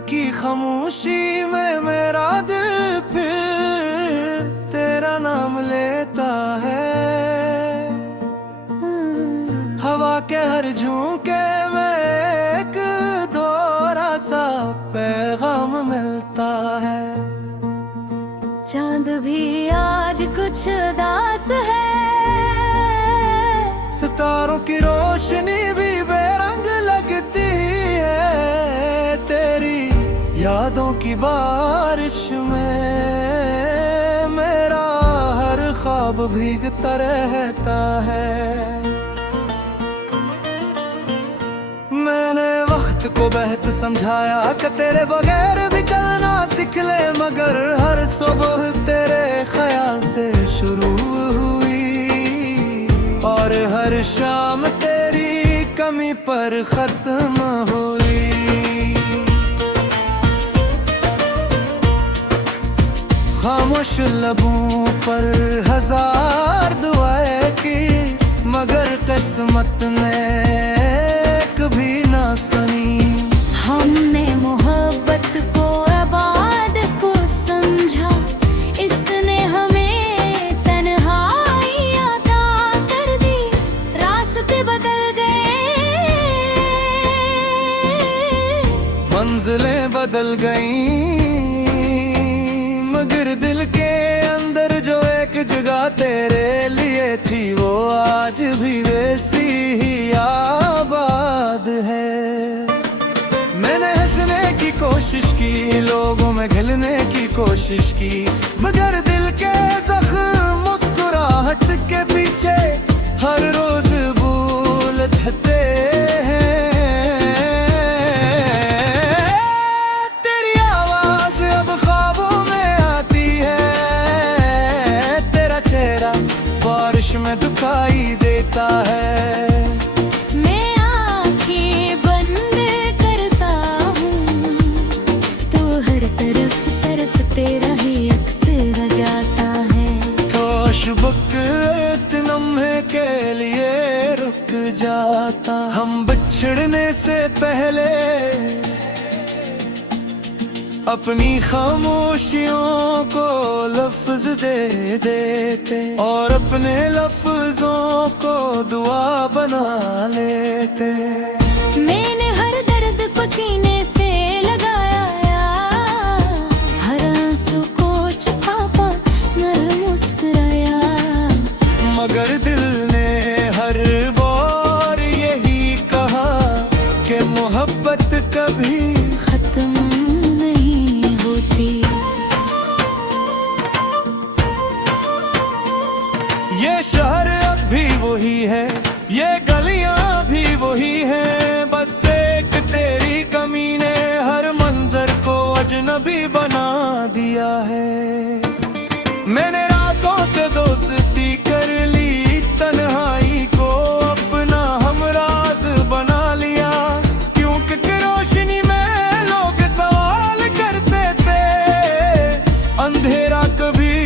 की खामोशी में मेरा दिल फिर तेरा नाम लेता है। हवा के हर झोंके में एक थोड़ा सा पैगाम मिलता है। चांद भी आज कुछ उदास है, सितारों की रोशनी भी बेरंग लगती है। तेरी यादों की बारिश में मेरा हर ख्वाब भीगता रहता है। मैंने वक्त को बेहतर समझाया कि तेरे बगैर भी चलना सीख ले, मगर हर सुबह तेरे ख्याल से शुरू हुई और हर शाम तेरी कमी पर खत्म हुई। खामोश लबों पर हजार दुआएं की, मगर किस्मत ने कभी ना सुनी। हमने मोहब्बत को आबाद को समझा, इसने हमें तन्हाई अता कर दी। रास्ते बदल गए, मंजिलें बदल गईं, मगर दिल के अंदर जो एक जगह तेरे लिए थी वो आज भी वैसी ही आबाद है। मैंने हंसने की कोशिश की, लोगों में घिलने की कोशिश की, मगर दिल के जख्म मुस्कुराहट के पीछे हर रोज भूल थे। तेरी आवाज अब ख्वाबों में आती है, तेरा चेहरा बारिश में दिखाई देता है। मैं आँखें बंद करता हूँ, तो हर तरफ सिर्फ तेरा ही अक्स रह जाता है। काश वक्त एक लम्हे के लिए रुक जाता, हम बिछड़ने से पहले अपनी खामोशियों को लफ्ज दे देते और अपने लफ्जों को दुआ बना लेते। मैंने हर दर्द को सीने से लगाया, हर आंसू को छुपा कर मुस्कुराया, मगर दिल ने हर बार यही कहा कि मोहब्बत कभी खत्म नहीं होती। ये शहर अब भी वही है, ये गलियां भी वही हैं, बस एक तेरी कमी ने हर मंजर को अजनबी बना दिया है। मैंने रातों से दोस्ती कर ली, तन्हाई को अपना हमराज बना लिया, क्योंकि रोशनी में लोग सवाल करते थे, अंधेरा कभी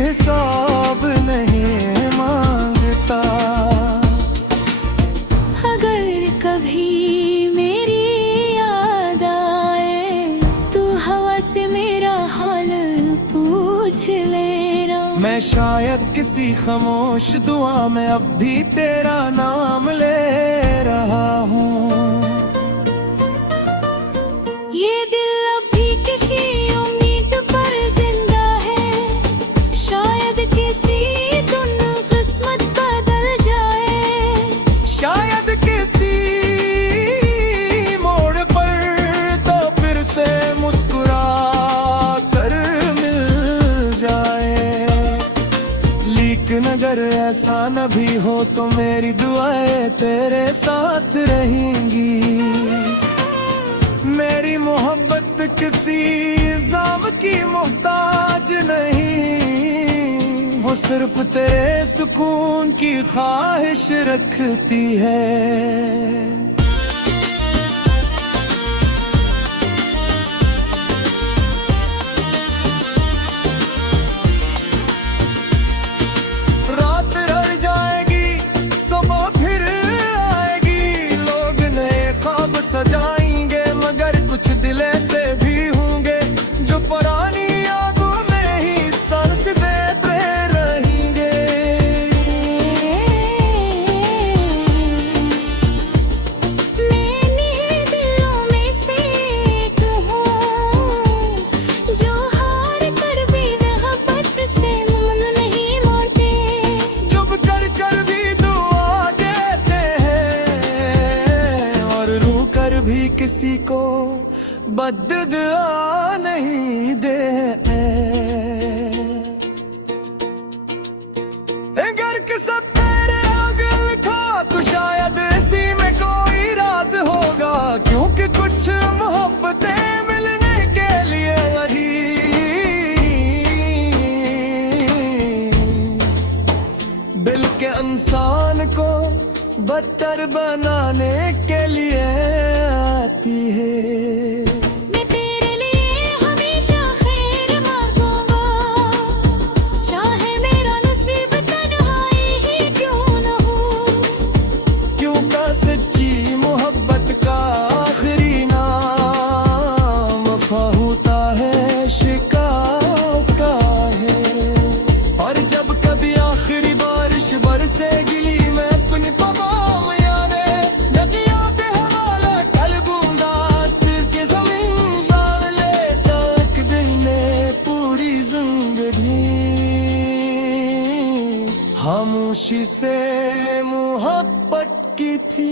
हिसाब नहीं मांगता। अगर कभी मेरी याद आए, तो हवा से मेरा हाल पूछ लेना। मैं शायद किसी खामोश दुआ में अब भी तेरा नाम ले रहा हूँ। ये दिल अभी किसी उम्मीद पर जिंदा है, शायद किसी दिन किस्मत बदल जाए। शायद किसी मोड़ पर तो फिर से मुस्कुरा कर मिल जाए, लेकिन अगर ऐसा न भी हो तो मेरी दुआएं तेरे साथ रहेंगी। मेरी मोहब्बत किसी इल्जाम की मोहताज नहीं, वो सिर्फ तेरे सुकून की ख्वाहिश रखती है। रात रह जाएगी, सुबह फिर आएगी, लोग नए ख्वाब सजाएंगे, मगर कुछ दिल ऐसे किसी को बद्दुआ नहीं दे। अगर कि सब तेरे आगे लिखा तो शायद इसी में कोई राज होगा, क्योंकि कुछ मोहब्बतें मिलने के लिए वही दिल के इंसान को बदतर बनाने के लिए आती है। मैं तेरे लिए हमेशा खैर मांगूंगा, चाहे मेरा नसीब तन्हाई ही क्यों न हो। क्योंकि सच्ची मोहब्बत का आखिरी नाम वफा होता है, शिकायत का है। और जब कभी आखिरी बारिश बरसेगी मैं अपनी पबाम याने नदियों के हवाले कर दूंगा के ज़मीन जान ले तक देने पूरी जिंदगी खामोशी से मोहब्बत की थी।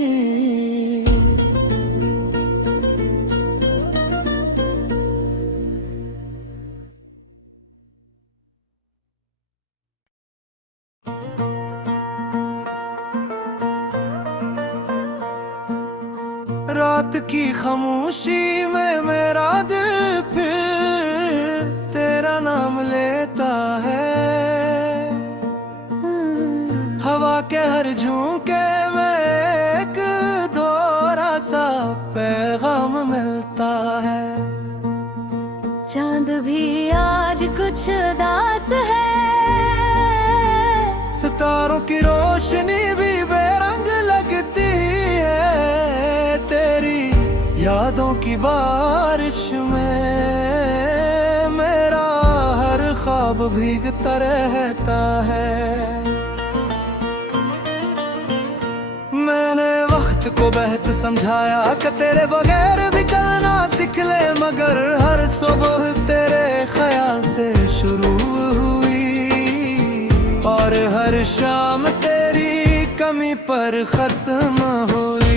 रात की खामोशी में मेरा दिल फिर तेरा नाम लेता है। हवा के हर झोंके में एक दोहरा सा पैगाम मिलता है। चांद भी आज कुछ उदास है, सितारों की रोशनी भी बेरंग लगती है। तेरी यादों की बारिश में मेरा हर ख्वाब भीगता रहता है। मैंने वक्त को बेहतर समझाया कि तेरे बगैर भी चलना सीख ले, मगर हर सुबह तेरे ख्याल से शुरू हुई और हर शाम तेरी कमी पर खत्म हुई।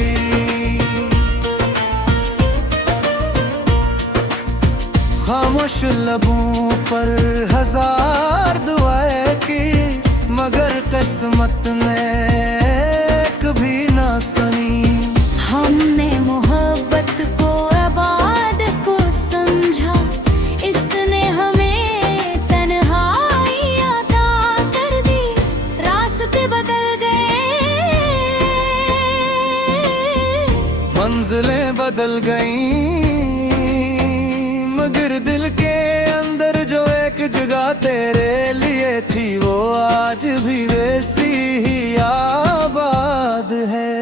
खामोश लबों पर हजार दुआएं की, मगर किस्मत ने कभी ना सुनी। हमने मोहब्बत को आबाद को समझा, इसने हमें तन्हाई अता कर दी। रास्ते बदल गए, मंजिलें बदल गईं, मगर दिल के अंदर जो एक जगह तेरे लिए थी वो आज भी वैसी ही आबाद है।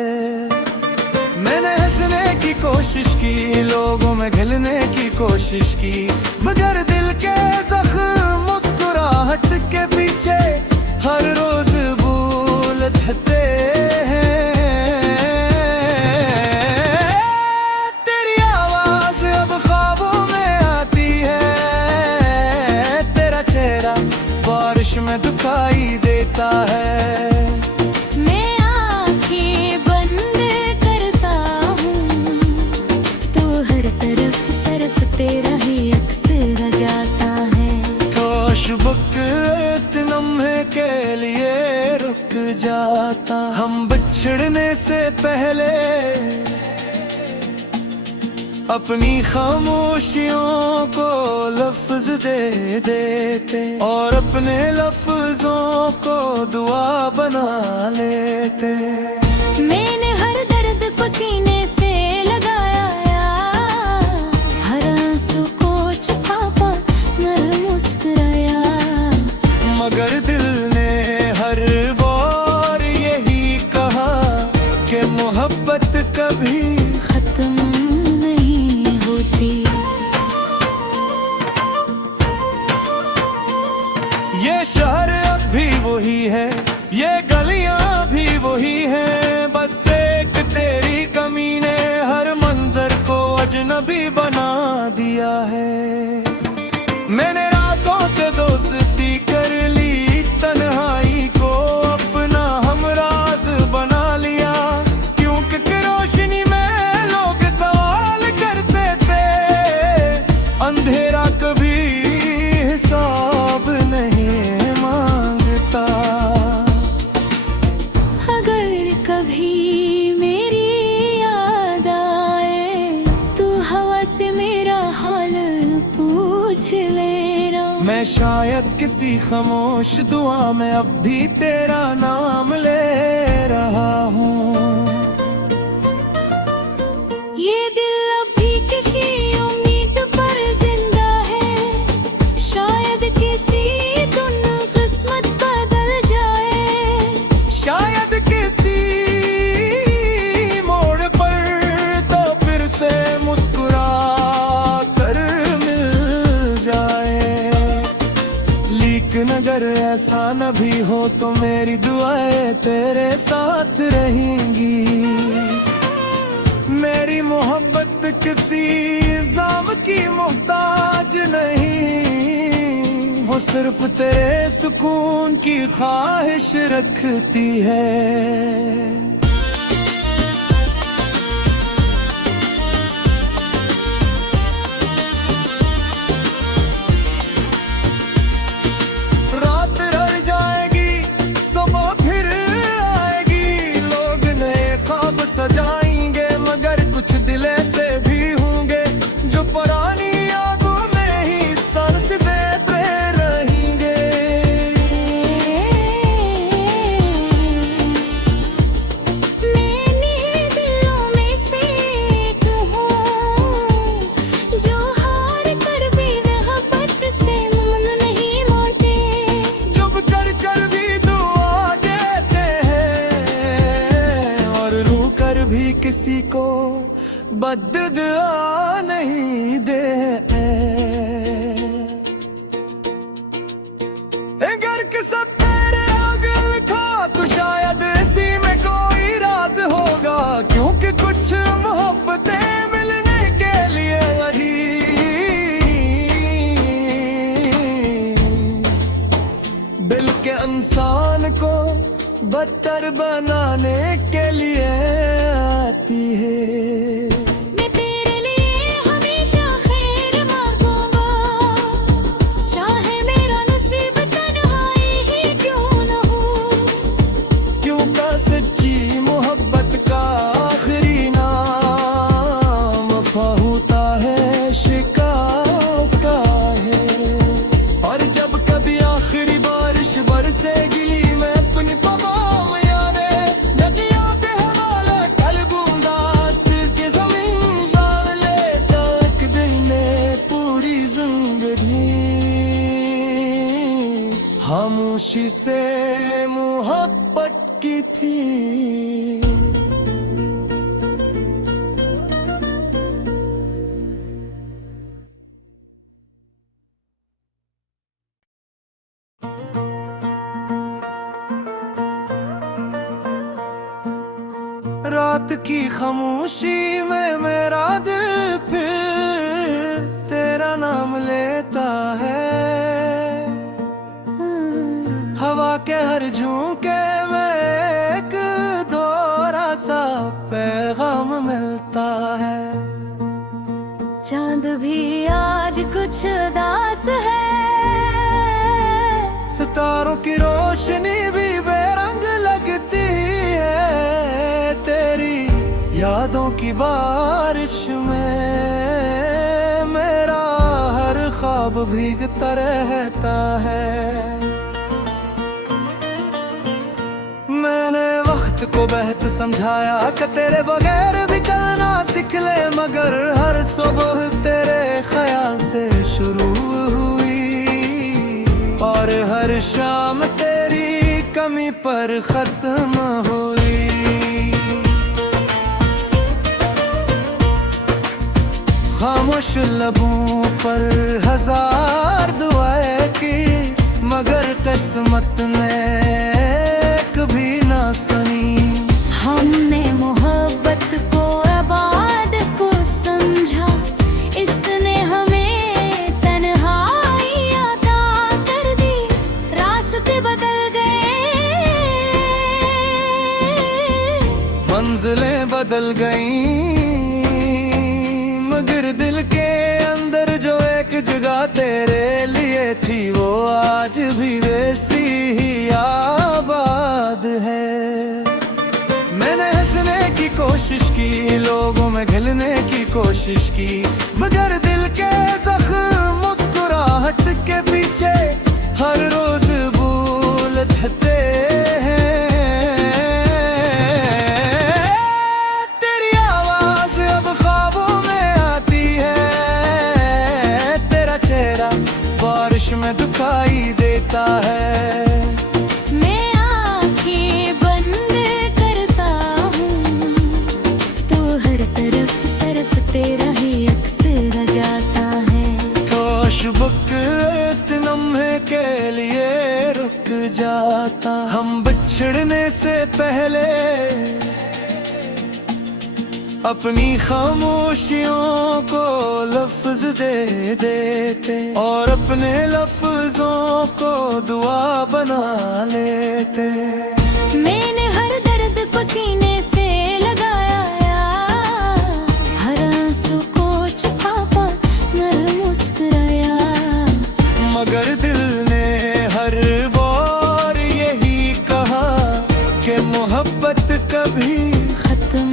मैंने हंसने की कोशिश की, लोगों में घिलने की कोशिश की, मगर दिल के जख्म मुस्कुराहट के पीछे हर रोज भूल जाते हैं। तेरी आवाज अब ख्वाबों में आती है, तेरा चेहरा बारिश में दिखाई देता है। मैं आंखें बंद करता हूँ तो हर तरफ सिर्फ तेरा ही अक्स रह जाता है। काश वक्त एक लम्हे के लिए रुक जाता, हम बिछड़ने से पहले अपनी खामोशियों को लफ्ज दे देते और अपने लफ्जों को दुआ बना लेते। मैंने हर दर्द को सीने से लगाया, हर आंसू को छुपा कर मुस्कुराया, मगर दिल ने हर बार यही कहा कि मोहब्बत कभी खत्म नहीं होती। ये शहर अब भी वही है, ये गलियां भी वही हैं, बस एक तेरी कमी ने हर मंजर को अजनबी बना दिया है। मैंने रातों से दोस्ती कर ली, तन्हाई को अपना हमराज बना लिया, क्योंकि रोशनी में लोग सवाल शायद किसी खामोश दुआ में अब भी तेरा नाम ले रहा हूँ। ये दिल अभी किसी उम्मीद पर जिंदा है, शायद किसी दिन किस्मत बदल जाए, शायद किसी मोड़ पर तो फिर से मुस्कुरा कर मिल जाए। लेकिन अगर ऐसा न भी हो तो मेरी दुआएं तेरे साथ रहेंगी। मेरी मोहब्बत किसी इल्जाम की मोहताज नहीं, वो सिर्फ तेरे सुकून की ख्वाहिश रखती है। रात रह जाएगी, सुबह फिर आएगी, लोग नए ख्वाब सजाएंगे, मगर कुछ दिल ऐसे भी होंगे जो पुरानी यादों में ही सांस देते रहेंगे। मैंने दिलों में से एक हूँ जो हार कर भी मोहब्बत से मन नहीं मोड़ते, चुप कर कर भी दुआ देते हैं और रू कर भी किसी को बद्दुआ नहीं देते। अगर किसी तेरे आगे लिखा तो शायद इसी में कोई राज होगा, क्योंकि कुछ मोहब्बतें मिलने के लिए वही दिल के इंसान को बदतर बनाने के लिए आती है। मैं तेरे लिए हमेशा खैर मांगूंगा, चाहे मेरा नसीब तन्हाई ही क्यों न हो, क्योंकि सच्ची मोहब्बत का आखिरी नाम वफा होता है, शिकायत का है। और जब कभी आखिरी बारिश बरसेगी मैं अपनी पवाओं यारे नदियों पे हवाला कर दूंगा, दिल की जमीन जान लेता एक दिन ने पूरी जिंदगी खामोशी से मोहब्बत की थी। रात की खामोशी में मेरा दिल फिर तेरा नाम लेता है। हवा के हर झोंके में एक दोहरा सा पैगाम मिलता है। चांद भी आज कुछ उदास है, सितारों की रोशनी भी बेरंग लगती है, तेरी यादों की बारिश में मेरा हर ख्वाब भीगता रहता है। मैंने वक्त को बेहतर समझाया कि तेरे बगैर भी चलना सीख ले, मगर हर सुबह तेरे ख्याल से शुरू हुई और हर शाम तेरी कमी पर खत्म हुई। खामोश लबों पर हजार दुआएं की, मगर किस्मत ने कभी ना सुनी। हमने मोहब्बत को आबाद को समझा, इसने हमें तन्हाई अता कर दी, रास्ते बदल गए, मंजिलें बदल गईं, मगर दिल के अंदर जो एक जगह तेरे लिए थी वो आज भी वैसी ही आबाद है। मैंने हंसने की कोशिश की, लोगों में घिलने की कोशिश की, मगर दिल के जख्म मुस्कुराहट के पीछे हर रोज भूलते हैं। तेरी आवाज अब ख्वाबों में आती है, तेरा चेहरा बारिश में दिखाई देता है। मैं आंखें बंद करता हूँ तो हर तरफ सिर्फ तेरा ही अक्स रह जाता है। काश वक्त लम्हे के लिए रुक जाता, हम बिछड़ने से पहले अपनी खामोशियों को लफ्ज दे देते और अपने लफ्जों को दुआ बना लेते। मैंने हर दर्द को सीने से लगाया, हर आंसू को छुपा कर मुस्कुराया, मगर दिल ने हर बार यही कहा कि मोहब्बत कभी खत्म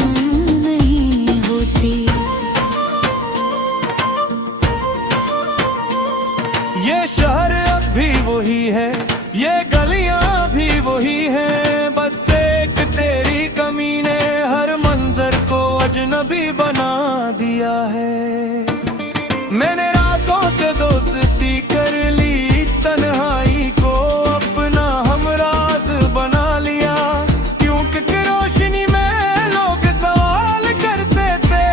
नहीं होती। ये शहर अब भी वही है, ये गलियां भी वही हैं, बस एक तेरी कमी ने हर मंजर को अजनबी बना दिया है। मैंने रातों से दोस्ती कर ली, तन्हाई को अपना हमराज बना लिया, क्योंकि रोशनी में लोग सवाल करते थे,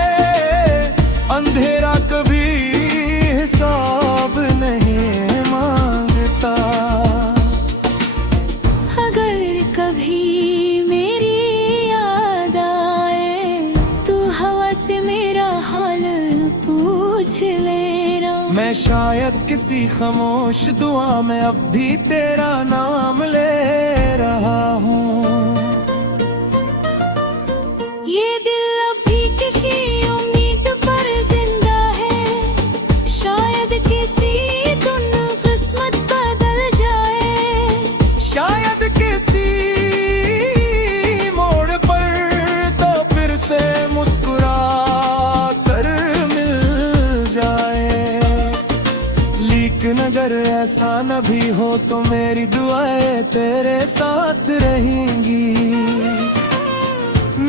अंधेरा कभी हिसाब नहीं मांगता। अगर कभी मेरी याद आए तो हवा से मेरा हाल पूछ लेना। मैं शायद किसी खामोश दुआ में अब भी तेरा नाम ले रहा हूँ। ये दिल अभी किसी उम्मीद पर जिंदा है, शायद किसी दिन किस्मत बदल जाए, शायद किसी मोड़ पर तो फिर से मुस्कुरा कर मिल जाए। लेकिन अगर ऐसा न भी हो तो मेरी दुआएं तेरे साथ रहेंगी।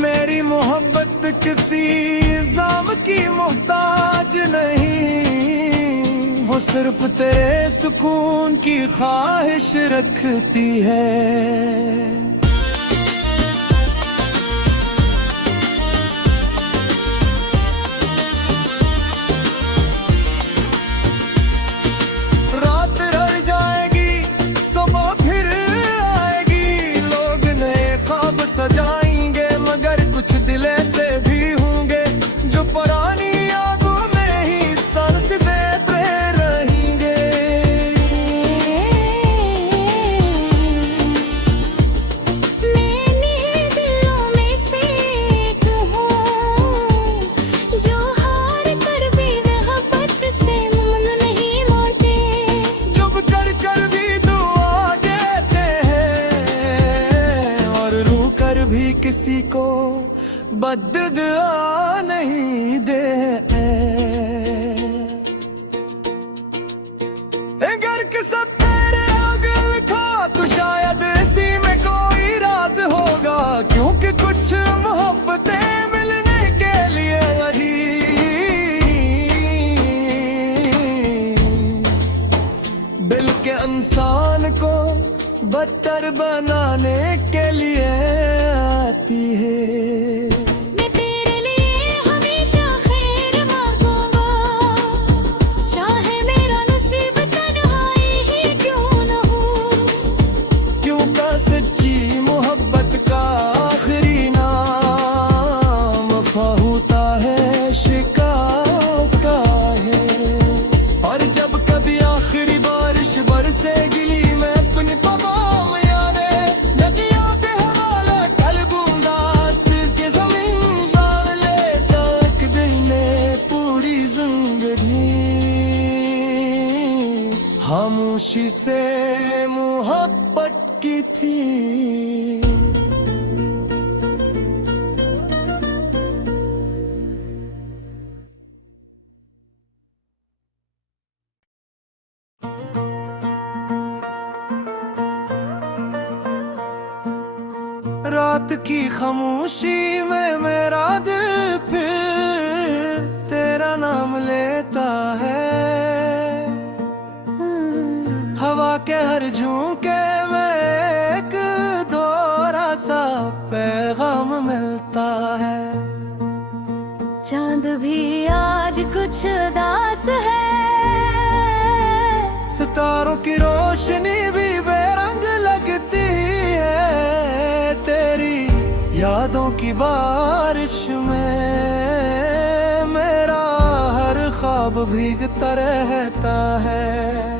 मेरी मोहब्बत किसी इल्जाम की मोहताज नहीं, वो सिर्फ तेरे सुकून की ख्वाहिश रखती है। रात रह जाएगी, सुबह फिर आएगी, लोग नए ख्वाब सजाएंगे, मगर कुछ दिल ऐसे भी होंगे जो पुरानी यादों में ही सांस लेते रहेंगे। मैं नहीं दिलों में से एक हूँ जो हार कर भी मोहब्बत से मुंह नहीं मोड़ते। चुप कर भी दुआ देते हैं और रू कर भी किसी को बद्दुआ नहीं देते। अगर सब तेरे आगे लिखा तो शायद इसी में कोई राज होगा, क्योंकि कुछ मोहब्बतें मिलने के लिए वही दिल के इंसान को बदतर बनाने के लिए आती है। मैं तेरे लिए हमेशा खैर मांगूंगा, चाहे मेरा नसीब तन्हाई ही क्यों न हो, क्योंकि सच्ची मोहब्बत का आखिरी नाम वफा होता है, शिकायत का है। और जब कभी आखिरी बारिश बरसे गिली में अपनी पवाम यारे, नदियां रात की खामोशी में मेरा दिल फिर तेरा नाम लेता है। हवा के हर झोंके में एक दोहरा सा पैगाम मिलता है। चांद भी आज कुछ उदास है, सितारों की रोशनी भी बेरंग लगती है। तेरी यादों की बारिश में मेरा हर ख्वाब भीगता रहता है।